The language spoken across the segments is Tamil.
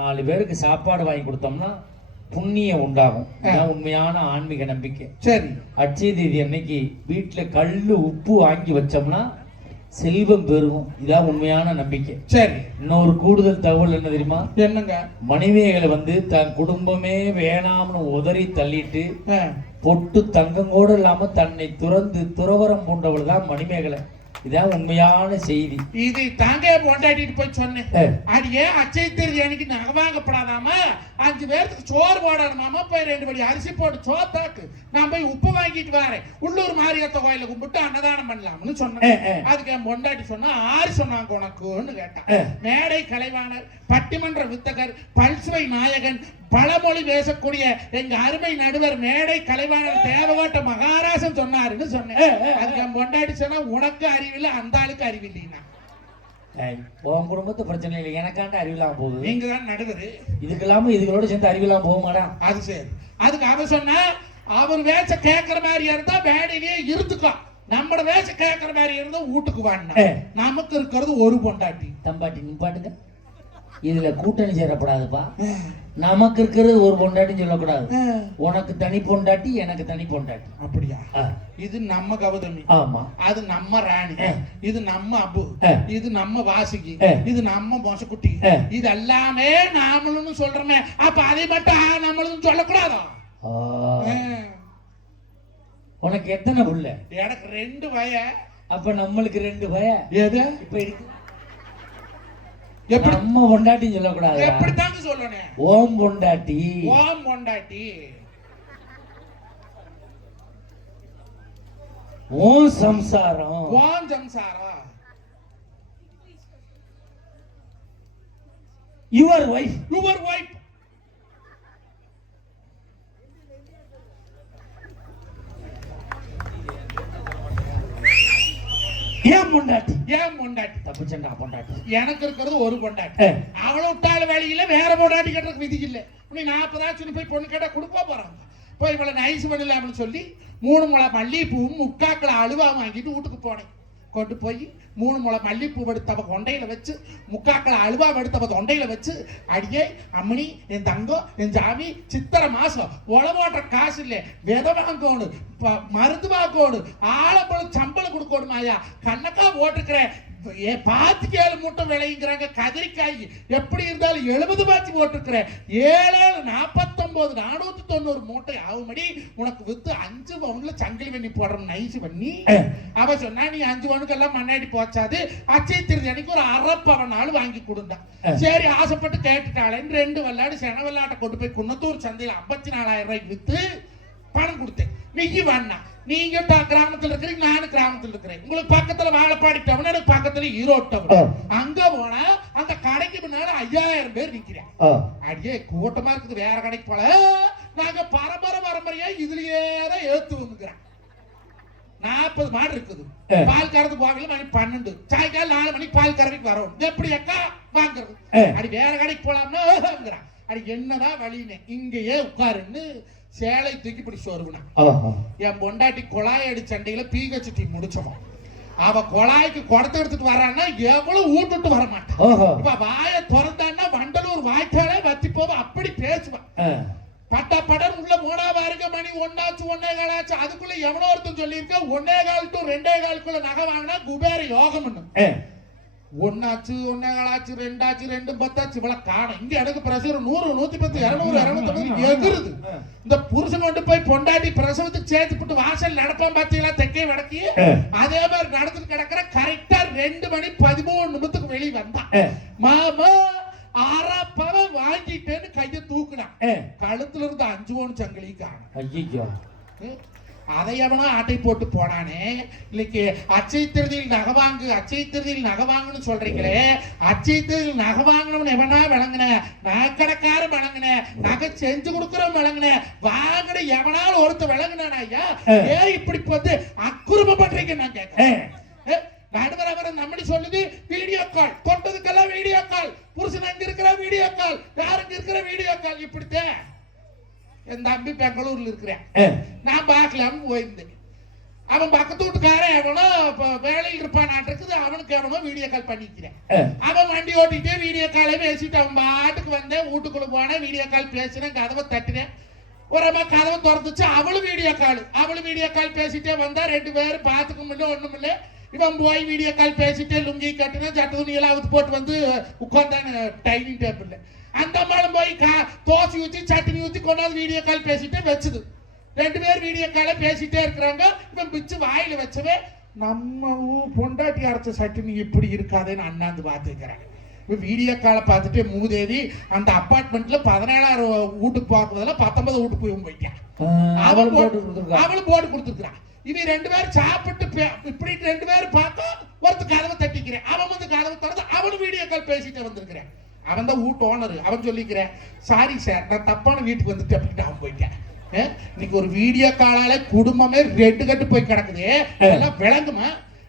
நாலு பேருக்கு சாப்பாடு வாங்கி கொடுத்தோம்னா புண்ணியம் உண்டாகும். இதுதான் உண்மையான ஆன்மீக நம்பிக்கை. சரி. அட்சய தேதி அன்னைக்கு வீட்டுல கல்லு உப்பு வாங்கி வச்சோம்னா செல்வம் பெருகும். இதான் உண்மையான நம்பிக்கை. சரி. இன்னொரு கூடுதல் தகவல் என்ன தெரியுமா? என்னங்க? மனைவிகளை வந்து தன் குடும்பமே வேணாம்னு உதறி தள்ளிட்டு பொட்டு தங்கம் கூட இல்லாம தன்னை துறந்து துறவரம் பூண்டவள் தான் மணிமேகலை. இதான் உண்மையான செய்தி. இது தாங்க கொண்டாடிட்டு போய் சொன்னேன். ஏ, அடியே அச்சை திருதி அன்னைக்கு நகை வாங்கப்படாதாம அஞ்சு பேருக்கு சோறு போடணுமாமா போய் ரெண்டு படி அரிசி போட்டு சோத்தாக்கு. நான் போய் உப்பு வாங்கிட்டு வரேன். உள்ளூர் மாரியத்த கோயில கும்பிட்டு அன்னதானம் பண்ணலாம்னு சொன்னேன். அதுக்கு என் பொண்டாட்டி சொன்னா ஆறு சொன்னாங்க உனக்குன்னு. கேட்டான் மேடை கலைவாணர் பட்டிமன்ற வித்தகர் பல்சுவை நாயகன் பழமொழி பேசக்கூடிய எங்க அருமை நடுவர் மேடை கலைவாணர் தேவகோட்ட மகாராசன் சொன்னாருன்னு சொன்னேன். அதுக்கு என் பொண்டாட்டி சொன்னா உனக்கு அறிவில்லை அந்த ஆளுக்கு அறிவில்லைன்னா உன் குடும்பத்து பிரச்சனை இல்லை. எனக்காண்ட அறிவில்லாம போகுது. நீங்க தான் நடுவர். இதுக்கு இல்லாம இதுகளோட சேர்ந்து அறிவில்லாம போக மாடா அது சரி. அதுக்கு அவன் சொன்னா அவர் வேச்ச கேட்கற மாதிரி இருந்தா வேலையிலேயே இருந்துக்கோ. நம்மட வேச்ச கேட்கற மாதிரி இருந்தா வீட்டுக்கு வாங்க. நமக்கு இருக்கிறது ஒரு பொண்டாட்டி. தம்பாட்டி நிப்பாட்டுங்க. இதுல கூட்டணி சேரப்படாதுப்பா. நமக்கு இருக்கிறது ஒரு பொண்டாட்டின்னு சொல்லக்கூடாது. உனக்கு தனி பொண்டாட்டி எனக்கு தனி பொண்டாட்டி. அப்படியா? இது நம்ம கௌதமி. ஆமா. அது நம்ம ராணி. இது நம்ம அபு. இது நம்ம வாசுகி. இது நம்ம மொசக்குட்டி. இது எல்லாமே நாமளும் சொல்றோமே. அப்ப அதை மட்டும் நம்மளும் சொல்லக்கூடாதோ. உனக்கு எத்தனை புள்ள? எனக்கு ரெண்டு வய. அப்ப நம்மளுக்கு ரெண்டு பய எது? இப்ப இருக்கு எப்படி? நம்ம பொண்டாட்டின்னு சொல்லக்கூடாது எப்படித்தாங்க சொல்லணும்? ஓம் பொண்டாட்டி. ஓம் பொண்டாட்டி. ஓம் சம்சாரம். ஓம் சம்சாரா யுவர் வைஃப் யுவர் ஒய்ஃப் ஏன் பொண்டாட்டி? ஏன் பொண்டாட்டி? தப்புச்சண்டா பொண்டாட்டி. எனக்கு இருக்கிறது ஒரு பொண்டாட்டி. அவளை விட்டால வேலையில வேற பொண்டாட்டி கேட்டதுக்கு விதி இல்லை. நீ நாற்பதாச்சும் போய் பொண்ணு கேட்டா கொடுக்க போறாங்க. போய் இவளை நைஸ் பண்ணலாம்னு சொல்லி மூணு முளை மல்லிகைப்பூவும் முக்காக்களை அழுவா வாங்கிட்டு வீட்டுக்கு போனேன். கொண்டு போய் மூணு முளை மல்லிகைப்பூ எடுத்தவ கொண்டையில வச்சு முக்காக்களை அழுவா எடுத்தவ தொண்டையில வச்சு அடியே அம்மணி என் தங்கம் என் ஜாமி சித்திரை மாசம் உழவோட்ட காசு இல்லை விதை வாங்கணும் மருந்து வாங்கணும் ஆழப்பழம் சம்பளம் கொடுக்கணும் ஐயா கண்ணக்கா போட்டுக்கிறேன் பாத்துக்கு ஏழு மூட்டை விளையுங்கிறாங்க கதிரிக்காய் எப்படி இருந்தாலும் எழுபது பாத்தி போட்டிருக்கிறேன். ஏழு நாற்பத்தொன்பது நானூத்தி தொண்ணூறு மூட்டை ஆகும்படி உனக்கு வித்து அஞ்சு பவுன்ல சங்கிலி பண்ணி போடுறோம் நைஸ் பண்ணி அவ சொன்னா நீ அஞ்சு பவுனுக்கெல்லாம் மண்ணாடி போச்சாது. அச்சை திருதி அன்னைக்கு ஒரு அரை பவனாலும் வாங்கி கொடுந்தா சரி ஆசைப்பட்டு கேட்டுட்டாளேன்னு ரெண்டு வெள்ளாடு சென வெள்ளாட்டை கொண்டு போய் குன்னத்தூர் சந்தையில் ஐம்பத்தி நாலாயிரம் ரூபாய்க்கு வித்து பணம் கொடுத்தேன். நீங்க வேணா. நீங்க கிராமத்துல இருக்கிறீங்க நானும் கிராமத்துல இருக்கிறேன். உங்களுக்கு பக்கத்துல வாழப்பாடி டவுன் எனக்கு பக்கத்துல ஈரோடு டவுன். அங்க போனா அந்த கடைக்கு முன்னால ஐயாயிரம் பேர் நிக்கிறேன். அடியே கூட்டமா இருக்குது வேற கடைக்கு போல. நாங்க பரம்பரை பரம்பரையா இதுலயே தான் ஏத்து வந்துக்கிறேன் நாற்பது மாடு இருக்குது. பால் கறந்து போகல மணி பன்னெண்டு. சாயங்காலம் நாலு மணிக்கு பால் கறவைக்கு வரும் எப்படி அக்கா? வாங்குறது. அடி வேற கடைக்கு போலாம்னா அடி என்னதான் வழின்னு இங்கேயே உட்காருன்னு சேலை தூக்கி பிடிச்சி வருவனா. என் பொண்டாட்டி குழாய் அடி சண்டையில பிஹெச்டி முடிச்சவன். அவ குழாய்க்கு குடத்தை எடுத்துட்டு வரான்னா எவ்வளவு ஊட்டுட்டு வர மாட்டான். இப்ப வாய திறந்தான்னா வண்டலூர் வாய்க்காலே வத்தி போவ அப்படி பேசுவான். பட்ட படம் உள்ள மூணா பாருங்க மணி ஒன்னாச்சு ஒன்னே காலாச்சு அதுக்குள்ள எவனோ ஒருத்தன் சொல்லியிருக்க ஒன்னே கால் டு ரெண்டே காலுக்குள்ள நகை வாங்கினா குபேர யோகம் ஒன்னாச்சு ஒன்னே காலாச்சு ரெண்டாச்சு ரெண்டு பத்தாச்சு. இவ்வளவு காணும். இங்க எனக்கு பிரஷர் நூறு நூத்தி பத்து இருநூறு இருநூத்தி எகிருது. இந்த புருஷன் கொண்டு போய் பொண்டாட்டி பிரசவத்துக்கு சேர்த்து போட்டு வாசல் நடப்பான் பாத்தீங்களா? தெக்கே வடக்கி. அதே மாதிரி நடந்துட்டு கிடக்குற கரெக்டா ரெண்டு மணி பதிமூணு நிமிஷத்துக்கு வெளியே வந்தான். மாமா ஆறா பவன் வாங்கிட்டேன்னு கைய தூக்குனான். கழுத்துல இருந்து அஞ்சு பவுன் சங்கிலி காணும். அதை எவனோ ஆட்டை போட்டு போனானே? இன்னைக்கு அச்சை திருதியில் நகை வாங்கு அச்சை திருதியில் நகை வாங்குன்னு சொல்றீங்களே? அச்சை திருதியில் நகை வாங்கணும்னு எவனா விளங்குன? நகைக்கடைக்கார விளங்குன? நகை செஞ்சு கொடுக்குறவன் விளங்குன? வாங்கின எவனாலும் ஒருத்த விளங்குனானா ஐயா. ஏன் இப்படி வந்து அக்குறும பண்றீங்க நான் கேட்கிறேன் நடுவர் அவர் நம்மடி சொல்லுது வீடியோ கால். தொட்டதுக்கெல்லாம் video call. புருஷன் அங்க இருக்கிற வீடியோ கால். யாருங்க இருக்கிற வீடியோ கால்? இப்படித்தான். என் தம்பி பெங்களூர்ல இருக்கிறேன். நான் பார்க்கலாம்னு போயிருந்தேன் அவன் பக்கத்து வீட்டுக்காரன் எவனோ இப்ப வேலையில் இருப்பான் இருக்குது அவனுக்கு எவனோ வீடியோ கால் பண்ணிக்கிறேன். அவன் வண்டி ஓட்டிட்டு வீடியோ காலே பேசிட்டு அவன் பாட்டுக்கு வந்தேன் வீட்டுக்குள்ள போனேன் வீடியோ கால் பேசினேன் கதவை தட்டினேன். ஒரு அம்மா கதவை திறந்துச்சு அவளும் வீடியோ கால் அவளும் வீடியோ கால் பேசிட்டே வந்தா ரெண்டு பேரும் பார்த்துக்க முடியல ஒண்ணும் இல்லை. இவன் போய் வீடியோ கால் பேசிட்டே லுங்கி கட்டினா சட்ட துணி எல்லாம் அவுத்து போட்டு வந்து உட்காந்தான டைனிங் டேபிள்ல. அந்த அம்மாளும் போய் தோசை ஊற்றி சட்னி ஊற்றி கொண்டாந்து வீடியோ கால் பேசிட்டே வச்சுது. ரெண்டு பேர் வீடியோ கால பேசிட்டே இருக்கிறாங்க. இவன் பிச்சு வாயில வச்சவே நம்ம பொண்டாட்டி அரைச்ச சட்னி இப்படி இருக்காதேன்னு அண்ணாந்து பார்த்துக்கிறாங்க இவன் வீடியோ காலை பார்த்துட்டு மூதேவி அந்த அப்பார்ட்மெண்ட்ல பதினேழாயிரம் வீட்டுக்கு பார்க்கறதுல பத்தொன்பது வீட்டுக்கு போய் போயிட்டான் அஹ், அவள் போட்டு அவளும் போட்டு கொடுத்துருக்கான் இவன் ரெண்டு பேரும் சாப்பிட்டு இப்படி ரெண்டு பேரும் பார்க்க ஒருத்தர் கதவை தட்டிக்கிறேன். அவன் வந்து கதவை திறந்து அவனும் வீடியோ கால் பேசிட்டு வந்திருக்கிறேன். அவன் தான் வீட்டு ஓனர் அவன் சொல்லிக்கிறேன் சாரி சார் நான் தப்பான வீட்டுக்கு வந்துட்டு அப்படின்ட்டு அவன் போயிட்டேன். இன்னைக்கு ஒரு வீடியோ காலால குடும்பமே ரெண்டு கட்டு போய் கிடக்குது. இதெல்லாம் விளங்குமா?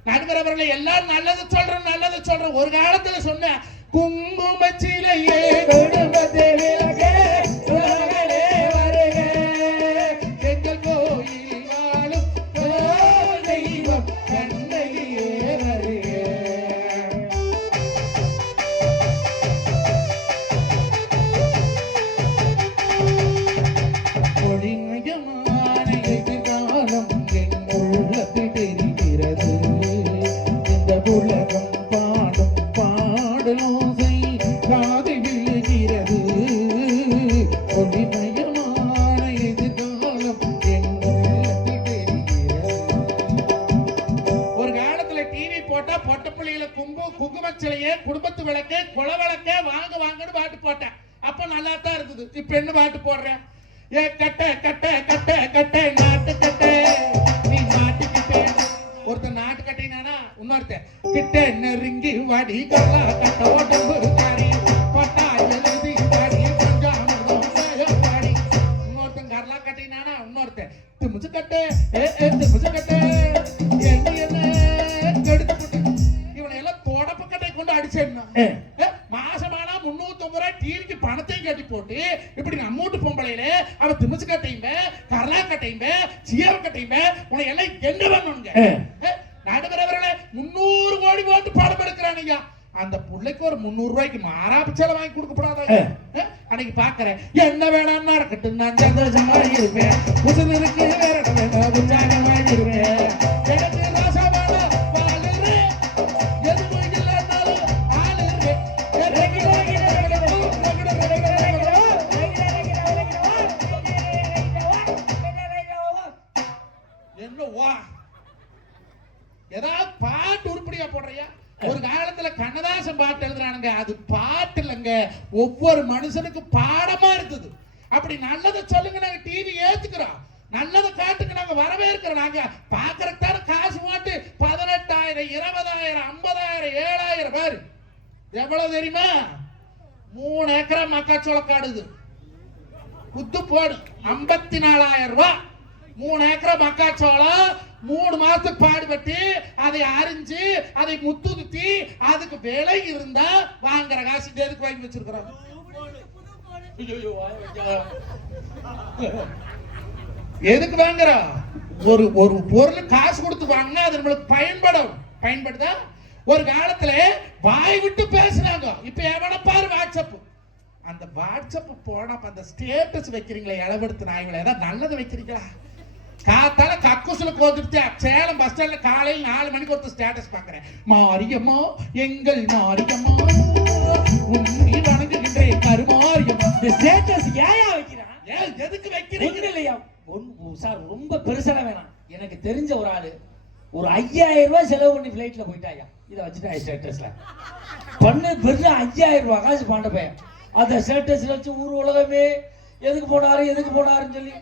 நடுவர் அவர்களை எல்லாம் நல்லது சொல்றேன் நல்லது சொல்றேன். ஒரு காலத்துல சொன்ன குங்குமச்சிலையே குடும்பத்தில் வாங்க வாங்கன்னு பாட்டு போட்டேன். அப்ப நல்லா தான் இருக்குது. இப்ப என்ன பாட்டு போடுறேன் ஏ கட்ட கட்ட கட்ட கட்ட நாட்டு கட்ட. நீ நாட்டு கட்ட. ஒருத்தன் நாட்டு கட்டினானா இன்னொருத்தன் கிட்ட நெருங்கி வாடி கல்லா கட்ட உடம்பு கட்டையும்ப உன்னை எல்லாம் என்ன பண்ணணுங்க அஹ். நடுவரவர்களே முன்னூறு கோடி போட்டு படம் எடுக்கிறான் ஐயா. அந்த புள்ளைக்கு ஒரு முந்நூறு ரூபாய்க்கு மாறாப்பு செலவு வாங்கி கொடுக்கப்படாதா அன்னைக்கு பாக்குறேன் என்ன வேணாம் நடக்கட்டும் நான் சந்தோஷமா இருப்பேன். புதுல இருக்கு வேற கண்ணதாசன் பாட்டு எழுதுறானுங்க. அது பாட்டு இல்லைங்க. ஒவ்வொரு மனுஷனுக்கு பாடமா இருக்குது. அப்படி நல்லதை சொல்லுங்க நாங்க டிவி ஏத்துக்கிறோம். நல்லதை காட்டுக்கு நாங்க வரவேற்கிறோம். நாங்க பாக்குறதான காசு மாட்டு பதினெட்டாயிரம் இருபதாயிரம் ஐம்பதாயிரம் ஏழாயிரம் பேர். எவ்வளவு தெரியுமா? மூணு ஏக்கரா மக்காச்சோள காடுது குத்து போடு. ஐம்பத்தி நாலாயிரம் ரூபாய். மூணு ஏக்கரை மக்காச்சோளம் மூணு மாசத்துக்கு பாடுபட்டு அதை அரிஞ்சு அதை முத்துத்தி அதுக்கு விலை இருந்தா வாங்குற காசு எதுக்கு வாங்கி வச்சிருக்கிறோம்? ஐயையோ, எதுக்கு வாங்குறோம்? ஒரு ஒரு பொருள் காசு கொடுத்து வாங்கினா அது நம்மளுக்கு பயன்படும். பயன்படுதா? ஒரு காலத்துல வாய் விட்டு பேசுனாங்க. இப்ப எவன பாரு வாட்ஸ்அப் அந்த வாட்ஸ்அப் போனப்ப அந்த ஸ்டேட்டஸ் வைக்கிறீங்களே இளவெடுத்து நாய்களை ஏதாவது நல்லது வைக்கிறீங்களா? காத்தால கக்குசுல கோந்துட்டு சேலம் பஸ் ஸ்டாண்ட்ல காலையில் நாலு மணிக்கு ஒருத்தர் ஸ்டேட்டஸ் பாக்குறேன் மாரியம்மா எங்கள் மாரியம்மா உன்னை வணங்குகின்றேன் கருமாரியம்மா. இந்த ஸ்டேட்டஸ் ஏயா வைக்கிறான்? ஏன் எதுக்கு வைக்கிறீங்க? இல்லையா? ஒண்ணு சார் ரொம்ப பெருசால வேணாம். எனக்கு தெரிஞ்ச ஒரு ஆளு ஒரு ஐயாயிரம் ரூபாய் செலவு பண்ணி ஃபிளைட்ல போயிட்டாயா? இதை வச்சுட்டா ஸ்டேட்டஸ்ல பண்ணு வெறும் ஐயாயிரம் ரூபாய் காசு பாண்ட பையன். அந்த ஸ்டேட்டஸ்ல வச்சு ஊர் உலகமே எதுக்கு போனாரு எதுக்கு போனாருன்னு சொல்லி.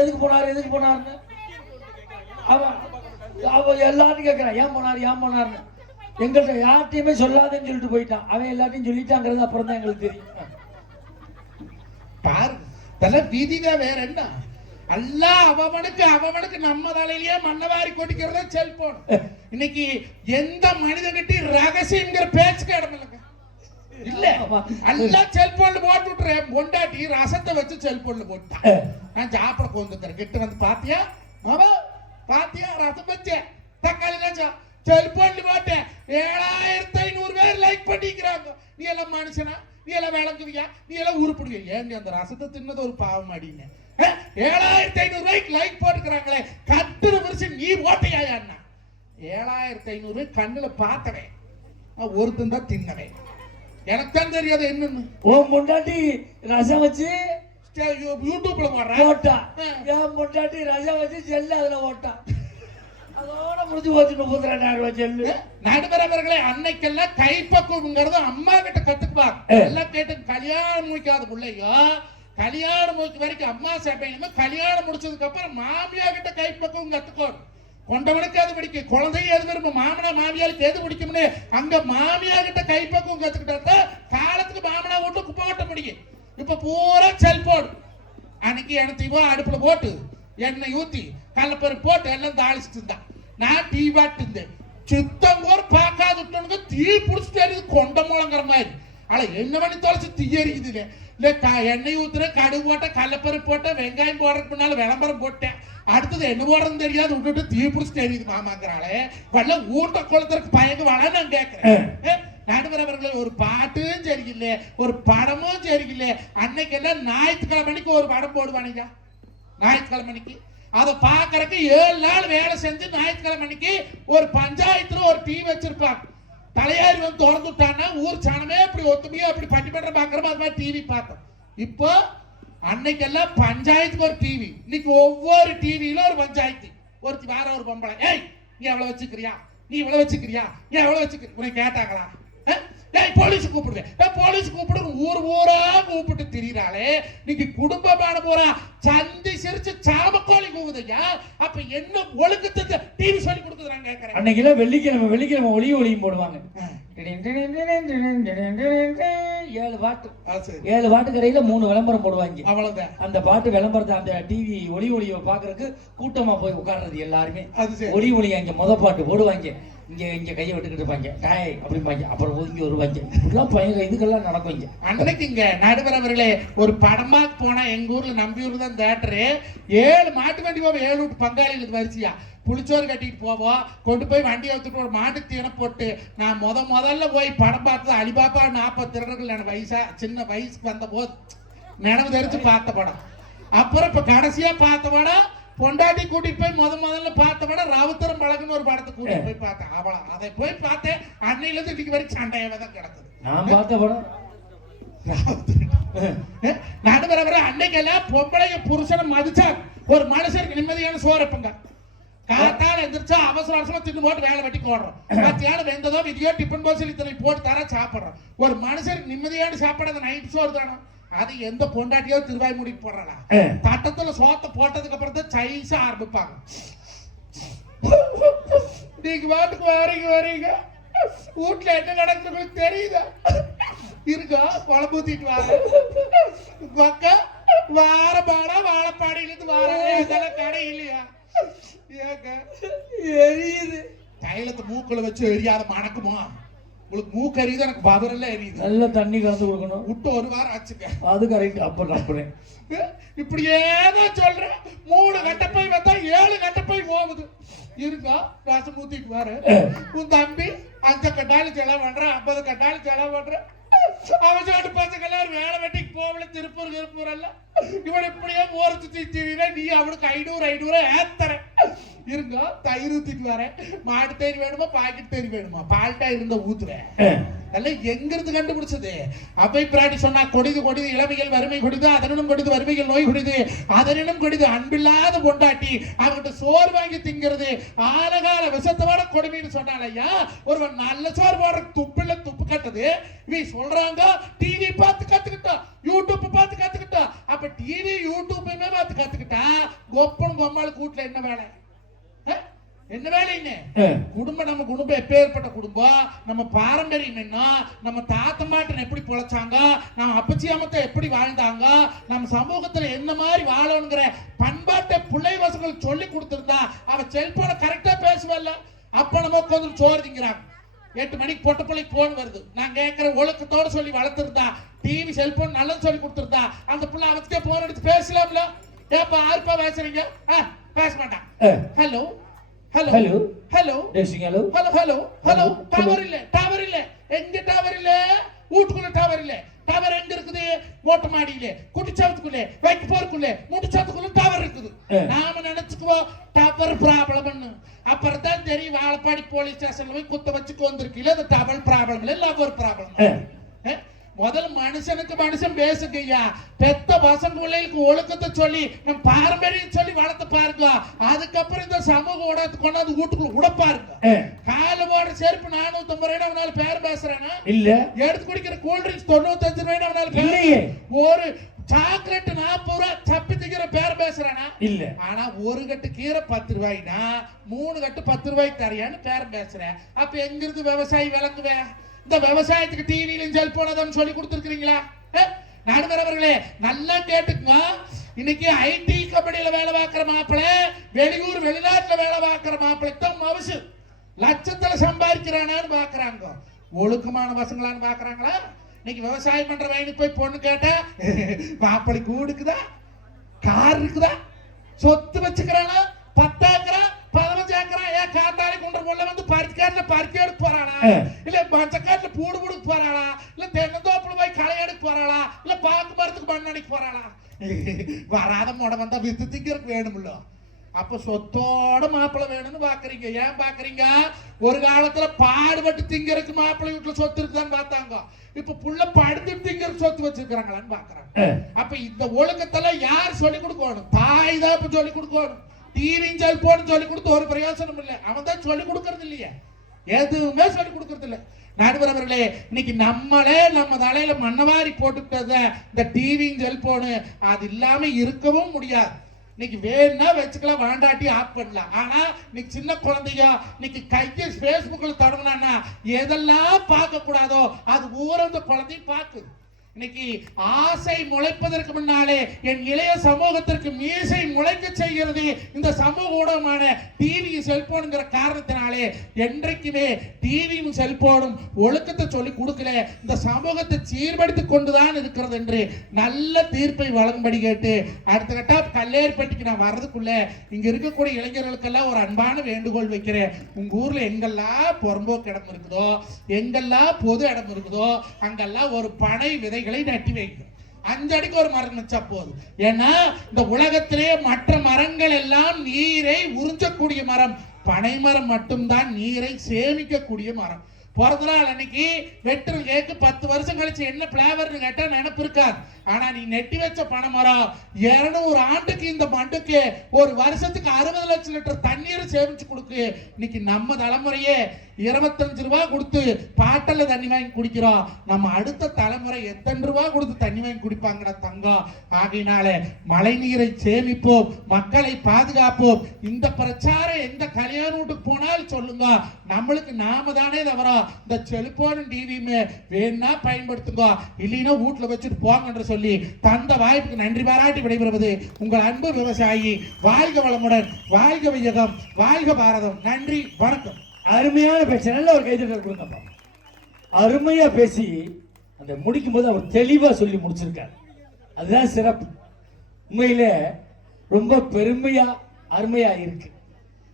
எதுக்கு போனாரு எதுக்கு போனாருன்னு? அவன் அவன் எல்லாரும் கேட்கறான் ஏன் போனாரு ஏன் போனாருன்னு. எங்கள்கிட்ட யார்ட்டையுமே சொல்லாதுன்னு சொல்லிட்டு போயிட்டான் அவன் எல்லாத்தையும் சொல்லிட்டாங்கிறது அப்புறம் தான் எங்களுக்கு தெரியும். பாரு இதெல்லாம் விதிங்க வேற என்ன? எல்லாம் அவமனுக்கு அவமனுக்கு நம்ம தலையிலேயே மண்ணவாரி கொட்டிக்கிறதா செல்போன் இன்னைக்கு எந்த மனிதன்கிட்ட ரகசியங்கிற பேச்சுக்கு இடம் இல்லைங்க. இல்ல. எல்லாம் செல்போன்ல போட்டு விட்டுறேன் பொண்டாட்டி ரசத்தை வச்சு செல்போன்ல போட்டான். நான் சாப்பிட கொண்டுக்கிறேன் கிட்ட வந்து பாத்தியா? ஆமா. பாத்தியா? ரசம் வச்சேன். தக்காளி ரசம் செல்போன்ல போட்டேன். ஏழாயிரத்தி ஐநூறு பேர் லைக் பண்ணிக்கிறாங்க. நீ எல்லாம் மனுஷனா? நீ எல்லாம் விளங்குவியா? நீ எல்லாம் உருப்பிடுவியா? ஏன் நீ அந்த ரசத்தை தின்னது ஒரு பாவம் அடிங்க ஏழாயிரத்தி ஐநூறு ரூபாய்க்கு லைக் போட்டுக்கிறாங்களே. கட்டுற வருஷம் நீ அண்ணா? ஏழாயிரத்தி ஐநூறு கண்ணுல பார்த்தவன். ஒருத்தன் தான் தின்னவன். எனக்கு தான் தெரியாது என்னன்னு. உன் முண்டாட்டி ரசம் வச்சு யூடியூப்ல போடுறேன். ஓட்டா என் முண்டாட்டி ரசம் வச்சு ஜெல்லு அதுல ஓட்டா அதோட முடிஞ்சு போச்சு முப்பத்தி ஜெல்லு. நடுவரவர்களே அன்னைக்கெல்லாம் கைப்பக்குவங்கிறது அம்மா கிட்ட கத்துக்குவாங்க ஏ. எல்லாம் கேட்டு கல்யாணம் முடிக்காத பிள்ளையோ கல்யாணம் முடிக்க வரைக்கும் அம்மா சேப்பையுமே கல்யாணம் முடிச்சதுக்கு அப்புறம் மாமியா கிட்ட கைப்பக்குவம் கத்துக்கோணும் கொண்டவனுக்கு எது பிடிக்கும். குழந்தைங்க எது விரும்பும்? மாமனா மாமியாருக்கு எது பிடிக்கும்னு அங்க மாமியா கிட்ட கைப்பக்குவம் கத்துக்கிட்டா காலத்துக்கு மாமனா விட்டு குப்பை ஓட்ட முடியும். இப்ப பூரா செல்போன் அன்னைக்கு எனக்கு அடுப்புல போட்டு எண்ணெய் ஊத்தி கடலப்பருப்பு போட்டு எல்லாம் தாளிச்சுட்டு இருந்தான் நான் டீ பாட்டு இருந்தேன். சுத்தம் கூட பார்க்காத தீ பிடிச்சிட்டு கொண்ட முழங்குற மாதிரி. ஆனா என்ன பண்ணி தொலைச்சு தீ எரியுதுங்க எண்ணெய் ஊத்துறேன் கடுகு போட்டேன் கடலப்பருப்பு போட்டேன் வெங்காயம் போடுறதுக்கு முன்னால விளம்பரம் போட்டேன். அடுத்தது என்ன போடுறதுன்னு தெரியாது விட்டுட்டு தீ பிடிச்சிட்டு எரியுது மாமாங்கிறாளே. வல்ல ஊட்ட குளத்துறதுக்கு பயங்க வாழ நான் கேட்கிறேன் நடுவரவர்களே ஒரு பாட்டும் சரியில்லை ஒரு படமும் சரியில்லை. அன்னைக்கெல்லாம் ஞாயிற்றுக்கிழமைக்கு ஒரு படம் போடுவானுங்க. ஞாயிற்றுக்கிழமைக்கு. அதை பார்க்கறதுக்கு ஏழு நாள் வேலை செஞ்சு ஞாயிற்றுக்கிழமைக்கு ஒரு பஞ்சாயத்துல ஒரு டீ வச்சிருப்பாங்க. தலையாரி வந்து திறந்து விட்டான்னா ஊர் சாணமே அப்படி ஒத்துமையா அப்படி பட்டிமன்றம் பார்க்குறோமோ அது மாதிரி டிவி பார்த்தோம். இப்போ அன்னைக்கெல்லாம் பஞ்சாயத்துக்கு ஒரு டிவி இன்னைக்கு ஒவ்வொரு டிவியில ஒரு பஞ்சாயத்து. ஒருத்தி வேற ஒரு பொம்பளை. ஏய் நீ எவ்வளவு வச்சுக்கிறியா? நீ இவ்வளோ வச்சுக்கிறியா? நீ எவ்வளவு வச்சுக்க உனக்கு கேட்டாங்களா? ஏய் போலீஸ் கூப்பிடுவேன் ஏய் போலீஸ் கூப்பிடு ஊர் ஊரா கூப்பிட்டு திரியிறாளே. நீங்க குடும்பமான போறா. சந்தி சிரிச்சு சாமக்கோழி கூவுதையா அப்ப என்ன ஒழுக்கத்தை டிவி சொல்லி கொடுக்குது நான் அன்னைக்கெல்லாம் வெள்ளிக்கிழமை வெள்ளிக்கிழமை ஒளியும் ஒளியும் போடுவாங்க. ஏழு பாட்டு. ஏழு பாட்டு கடையில மூணு விளம்பரம் போடுவாங்க. அவ்வளவுதான். அந்த பாட்டு விளம்பரத்தை அந்த டிவி ஒளி ஒளியை பாக்குறதுக்கு கூட்டமா போய் உட்கார்றது எல்லாருமே. ஒளி ஒளி அங்க முத பாட்டு போடுவாங்க. இங்கே இங்கே கையை விட்டுக்கிட்டு இருப்பாங்க. டாய் அப்படிம்பாங்க. அப்புறம் ஒதுங்கி வருவாங்க. இப்படிலாம் பையன் இதுக்கெல்லாம் நடக்கும் இங்கே. அன்னைக்கு இங்கே நடுவர் அவர்களே ஒரு படமா போனால் எங்கள் ஊரில் நம்பியூர் தான் தேட்டரு ஏழு மாட்டு வண்டி போவோம் ஏழு விட்டு பங்காளிகளுக்கு வரிசையா. புளிச்சோறு கட்டிட்டு போவோம். கொண்டு போய் வண்டியை எடுத்துட்டு ஒரு மாட்டு தீனை போட்டு நான் முத முதல்ல போய் படம் பார்த்தது அலிபாபா நாற்பது திருடர்கள் எனக்கு வயசா சின்ன வயசுக்கு வந்த போது நினைவு தெரிச்சு பார்த்த படம். அப்புறம் இப்போ கடைசியாக பார்த்த படம் பொண்டாட்டி கூட்டிட்டு போய் முத முதல்ல பார்த்த படம் ராவுத்தரம் பழகுன்னு ஒரு படத்தை கூட்டிட்டு போய் பார்த்தேன். அவளா அதை போய் பார்த்தேன். அன்னையில இருந்து இன்னைக்கு வரைக்கும் சண்டையாவே தான் கிடக்குது. நான் பார்த்த படம்? நடுவரவர அன்னைக்கெல்லாம் பொம்பளைங்க புருஷனை மதிச்சா ஒரு மனுஷனுக்கு நிம்மதியான சோறப்பங்க. காத்தால எந்திரிச்சா அவசர அவசரமா தின்னு போட்டு வேலை வெட்டி போடுறோம். மத்தியானம் வெந்ததோ விதியோ டிஃபன் பாக்ஸில் இத்தனை போட்டு தர சாப்பிடுறோம். ஒரு மனுஷனுக்கு நிம்மதியான சாப்பாடு அந்த நைட் சோறு தானோ. அது எந்த பொண்டாட்டியோ திருவாய் மூடிட்டு போடுறாளா? அஹ். தட்டத்துல சோத்தை போட்டதுக்கு அப்புறம் தான் சைஸா ஆரம்பிப்பாங்க. நீங்க பாட்டுக்கு வரீங்க வரீங்க. வீட்டுல என்ன நடக்குது தெரியுதா? இருக்கா குழம்பு ஊத்திட்டு வாங்க. உங்க வார பாடா வாழப்பாடியில இருந்து வாராங்க இதெல்லாம் கடை இல்லையா? ஏங்க. எரியுது. தைலத்தை மூக்குல வச்சு எரியாத மணக்குமா? உங்களுக்கு மூக்கு எரியுது எனக்கு பதறெல்லாம் எரியுது. நல்ல தண்ணி கலந்து கொடுக்கணும். விட்டு ஒரு வாரம் ஆச்சுங்க. அது கரெக்ட் அப்ப நம்புறேன் இப்படியே தான் சொல்றேன். மூணு கட்டப்பை வந்தா ஏழு கட்டப்பை போகுது இருக்கா ராசம் ஊத்திட்டு வாரு. உன் தம்பி அஞ்சு கட்டாலும் செலவு பண்றேன் ஐம்பது கட்டாலும் செலவு பண்றேன். அவன் சொல்லிட்டு பசங்க எல்லாரும் வேலை வெட்டிக்கு போகல திருப்பூர் திருப்பூர் எல்லாம். இவன் இப்படியே ஓர சுத்தி திரியிற நீ அவனுக்கு ஐநூறு ஐநூறு ஏத்தர இருங்க தயிர் ஊத்திட்டு வரேன். மாட்டு தயிர் வேணுமா பாக்கெட் தயிர் வேணுமா? பால்ட்டா இருந்த ஊத்துவேன் அதெல்லாம் எங்க இருந்து கண்டுபிடிச்சது? அவை பிராட்டி சொன்னா கொடிது கொடிது இளமைகள் வறுமை கொடிது அதனினும் கொடிது வறுமைகள் நோய் கொடிது அதனினும் கொடிது அன்பில்லாத பொண்டாட்டி அவங்கிட்ட சோறு வாங்கி திங்கிறது. ஆலகால விஷத்தோட கொடுமைன்னு சொன்னால ஐயா. ஒருவன் நல்ல சோறு போடுற துப்பில்ல துப்பு கட்டது. இவங்க சொல்றாங்க டிவி பார்த்து கத்துக்கிட்டோம் யூடியூப் பார்த்து கத்துக்கிட்டோம் அப்ப டிவி யூடியூப்பையுமே பார்த்து கத்துக்கிட்டா கொப்பன் கொம்மாளுக்கு வீட்டுல என்ன வேலை? என்ன வேலை என்ன குடும்பம் நம்ம குடும்பம் எப்பேற்பட்ட குடும்பம்? நம்ம பாரம்பரியம் என்ன? நம்ம தாத்த மாட்டன் எப்படி பொழைச்சாங்க? நம்ம அப்பச்சி அம்மத்தை எப்படி வாழ்ந்தாங்க? நம்ம சமூகத்துல என்ன மாதிரி வாழணுங்கிற பண்பாட்டை பிள்ளை வசங்களுக்கு சொல்லி கொடுத்திருந்தா அவ செல்போனை கரெக்டா பேசுவல்ல. அப்ப நம்ம கொஞ்சம் சோறு திங்கிறாங்க எட்டு மணிக்கு பொட்ட பிள்ளைக்கு போன் வருது. நான் கேட்கிற ஒழுக்கத்தோட சொல்லி வளர்த்துருந்தா டிவி செல்போன் நல்லது சொல்லி கொடுத்துருந்தா அந்த பிள்ளை அவத்துக்கே போன் எடுத்து பேசலாம்ல? ஏப்பா யாருப்பா பேசுறீங்க? பேச மாட்டான். Hello hello. Hello hello hello hello hello. Tower இல்ல டவர் இல்ல. எங்க டவர் இல்ல? வீட்டுக்குள்ள டவர் இல்ல. டவர் எங்க இருக்குது? மொட்டை மாடியில குட்டிச்சாவத்துக்குள்ள வைக்க போறதுக்குள்ள முடிச்சாத்துக்குள்ள டவர் இருக்குது. நாம நினைச்சுக்குவோம் டவர் ப்ராப்ளம் அப்புறம் தான் தெரியும் வாழப்பாடி போலீஸ் ஸ்டேஷன்ல போய் குத்த வச்சுட்டு வந்திருக்கீங்க அது டவர் ப்ராப்ளம் இல்ல லவர் ப்ராப்ளம் ஏ, முதல்ல மனுஷனுக்கு மனுஷன் பேசுங்கய்யா பெத்த பசங்க பிள்ளைகளுக்கு ஒழுக்கத்தை சொல்லி நம்ம பாரம்பரியம் சொல்லி வளர்த்து பாருங்க. அதுக்கப்புறம் இந்த சமூக ஊடகத்தை கொண்டாந்து வீட்டுக்குள்ள விட பாருங்க ஏ, கால போட செருப்பு நானூத்தி ஐம்பது ரூபாய் அவனால பேர் பேசுறானா இல்ல. எடுத்து குடிக்கிற கூல் ட்ரிங்க்ஸ் தொண்ணூத்தஞ்சு ரூபாய் அவனால பேர் ஒரு சாக்லேட் நாற்பது ரூபாய் தப்பி திங்கிற பேர் பேசுறானா இல்ல. ஆனா ஒரு கட்டு கீரை பத்து ரூபாய்னா மூணு கட்டு பத்து ரூபாய்க்கு தரையான்னு பேரம் பேசுறேன். அப்ப எங்க இருந்து விவசாயி விளங்குவே? இந்த விவசாயத்துக்கு டிவிலையும் செல்போன் சொல்லி கொடுத்துருக்கீங்களா நடுவரவர்களே நல்லா கேட்டுக்குங்க. இன்னைக்கு ஐடி கம்பெனியில வேலை பார்க்கிற மாப்பிள்ள வெளியூர் வெளிநாட்டுல வேலை பார்க்கிற மாப்பிளைக்கு தான் மவசு. லட்சத்துல சம்பாதிக்கிறானான்னு பாக்குறாங்க ஒழுக்கமான பசங்களான்னு பாக்குறாங்களா இன்னைக்கு விவசாயம் பண்ற வயலுக்கு போய் பொண்ணு கேட்டா மாப்பிளைக்கு வீடுக்குதா கார் இருக்குதா? சொத்து வச்சுக்கிறானா? பத்தாக்க காத்தாடி கொண்டு உள்ள வந்து பறிக்காட்டுல பறிக்க எடுக்க போறாளா ஆ. இல்ல மஞ்சக்காட்டுல பூடு புடுக்க போறாளா இல்ல தென்னந்தோப்புல போய் களை எடுக்க போறாளா இல்ல பாக்கு மரத்துக்கு மண் அடிக்க போறாளா வராத முட வந்தா வித்து திங்கிறதுக்கு வேணும்ல அப்ப சொத்தோட மாப்பிள்ளை வேணும்னு பாக்குறீங்க ஏன் பாக்குறீங்க ஒரு காலத்துல பாடுபட்டு திங்கிறதுக்கு மாப்பிள்ளை வீட்டுல சொத்து இருக்குதான்னு பார்த்தாங்க இப்ப புள்ள படுத்துட்டு திங்கிறதுக்கு சொத்து வச்சிருக்கிறாங்களான்னு பாக்குறாங்க அப்ப இந்த ஒழுக்கத்தெல்லாம் யார் சொல்லி கொடுக்கணும் தாய் தான் இப்ப சொல்லி கொடுக்கணும் டிவியும் செல்போன் சொல்லி கொடுத்து ஒரு பிரயோசனம் இல்லை. அவன் தான் சொல்லி கொடுக்கறது இல்லையா. எதுவுமே சொல்லி கொடுக்கறது இல்லை. நடுவரவர்களே இன்னைக்கு நம்மளே நம்ம தலையில மண்ணவாரி போட்டுக்கிட்டத இந்த டிவியும் செல்போனு அது இல்லாம இருக்கவும் முடியாது. இன்னைக்கு வேணும்னா வச்சுக்கலாம் வாண்டாட்டி ஆஃப் பண்ணலாம். ஆனா இன்னைக்கு சின்ன குழந்தைங்க இன்னைக்கு கையை ஃபேஸ்புக்கில் தொடங்கினா எதெல்லாம் பார்க்க கூடாதோ அது ஊர இந்த குழந்தையும் பார்க்குது. இன்னைக்கு ஆசை முளைப்பதற்கு முன்னாலே என் இளைய சமூகத்திற்கு மீசை முளைக்க செய்கிறது இந்த சமூக ஊடகமான டிவி செல்போனுங்கிற காரணத்தினாலே என்றைக்குமே டிவியும் செல்போனும் ஒழுக்கத்தை சொல்லி கொடுக்கல. இந்த சமூகத்தை சீர்படுத்தி கொண்டுதான் இருக்கிறது என்று நல்ல தீர்ப்பை வழங்கும்படி கேட்டு அடுத்த கட்டா கல்லேரிப்பட்டிக்கு நான் வர்றதுக்குள்ள இங்க இருக்கக்கூடிய இளைஞர்களுக்கெல்லாம் ஒரு அன்பான வேண்டுகோள் வைக்கிறேன். உங்க ஊர்ல எங்கெல்லாம் புறம்போக்கு இடம் இருக்குதோ எங்கெல்லாம் பொது இடம் இருக்குதோ அங்கெல்லாம் ஒரு பனை விதை விதைகளை நட்டி வைக்கும். அஞ்சு அடிக்கு ஒரு மரம் வச்சா போதும். ஏன்னா இந்த உலகத்திலேயே மற்ற மரங்கள் எல்லாம் நீரை உறிஞ்சக்கூடிய மரம். பனை மரம் மட்டும்தான் நீரை சேமிக்கக்கூடிய மரம். பிறந்த நாள் அன்னைக்கு வெட்டுற கேக்கு பத்து வருஷம் கழிச்சு என்ன பிளேவர்னு கேட்டா நினப்பு இருக்காது. ஆனா நீ நெட்டி வச்ச பனை இருநூறு ஆண்டுக்கு இந்த மண்டுக்கு ஒரு வருஷத்துக்கு அறுபது லட்சம் லிட்டர் தண்ணீரை சேமிச்சு கொடுக்கு. இன்னைக்கு நம்ம தலைமுறையே இருபத்தஞ்சு ரூபா கொடுத்து பாட்டில் தண்ணி வாங்கி குடிக்கிறோம் நம்ம அடுத்த தலைமுறை எத்தனை ரூபா கொடுத்து தண்ணி வாங்கி குடிப்பாங்கடா தங்கம் ஆகையினால மழை நீரை சேமிப்போம் மக்களை பாதுகாப்போம். இந்த பிரச்சாரம் எந்த கல்யாண வீட்டுக்கு போனாலும் சொல்லுங்க. நம்மளுக்கு நாம தானே தவிர இந்த செல்போனும் டிவியுமே வேணா பயன்படுத்துங்க. இல்லைன்னா வீட்டில் வச்சுட்டு போங்கன்ற சொல்லி தந்த வாய்ப்புக்கு நன்றி பாராட்டி விடைபெறுவது உங்கள் அன்பு விவசாயி வாழ்க வளமுடன் வாழ்க விஜயகம் வாழ்க பாரதம். நன்றி வணக்கம். அருமையான பேச்சு. நல்ல ஒரு கைதட்டல் கொடுங்கப்பா. அருமையா பேசி அந்த முடிக்கும் போது அவர் தெளிவா சொல்லி முடிச்சிருக்காரு. அதுதான் சிறப்பு. உண்மையிலே ரொம்ப பெருமையா அருமையா இருக்கு.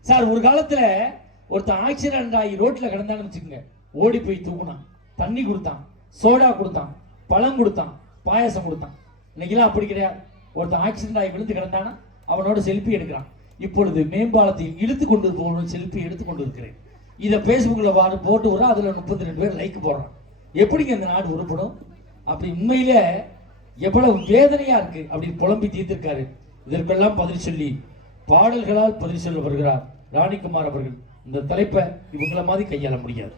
சார் ஒரு காலத்துல ஒருத்தன் ஆக்சிடென்ட் ஆகி ரோட்ல கிடந்தான்னு வச்சுக்கோங்க. ஓடி போய் தூக்குனான். தண்ணி கொடுத்தான் சோடா கொடுத்தான் பழம் கொடுத்தான். பாயாசம் கொடுத்தான். இன்னைக்கெல்லாம் அப்படி கிடையாது. ஒருத்தன் ஆக்சிடென்ட் ஆகி விழுந்து கிடந்தானா? அவனோட செல்ஃபி எடுக்கிறான். இப்பொழுது மேம்பாலத்தில் இழுத்து கொண்டு போகணும் செல்ஃபி எடுத்து கொண்டு இருக்கிறேன் இதை ஃபேஸ்புக்கில் வாரு போட்டு விட அதில் முப்பத்தி ரெண்டு பேர் லைக் போடுறான். எப்படிங்க இந்த நாடு உருப்படும்? அப்படி உண்மையிலே எவ்வளவு வேதனையாக இருக்கு. அப்படின்னு புலம்பி தீர்த்திருக்காரு. இதற்கெல்லாம் பதில் சொல்லி பாடல்களால் பதில் சொல்ல வருகிறார் ராணிக்குமார் அவர்கள். இந்த தலைப்பை இவங்கள மாதிரி கையாள முடியாது.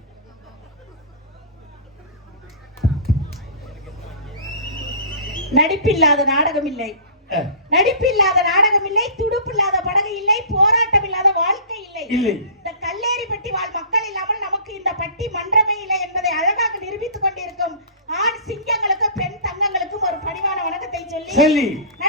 நடிப்பில்லாத நாடகம் இல்லை நடிப்பில்லாத நாடகம் இல்லை துடுப்பில்லாத படகு இல்லை போராட்டம் இல்லாத வாழ்க்கை இல்லை. இந்த கல்லேரி பட்டி வாழ் மக்கள் இல்லாமல் நமக்கு இந்த பட்டி மன்றமே இல்லை என்பதை அழகாக நிரூபித்துக் கொண்டிருக்கும் ஆண் சிங்கங்களுக்கு பெண் தங்கங்களுக்கும் ஒரு பணிவான வணக்கத்தை சொல்லி.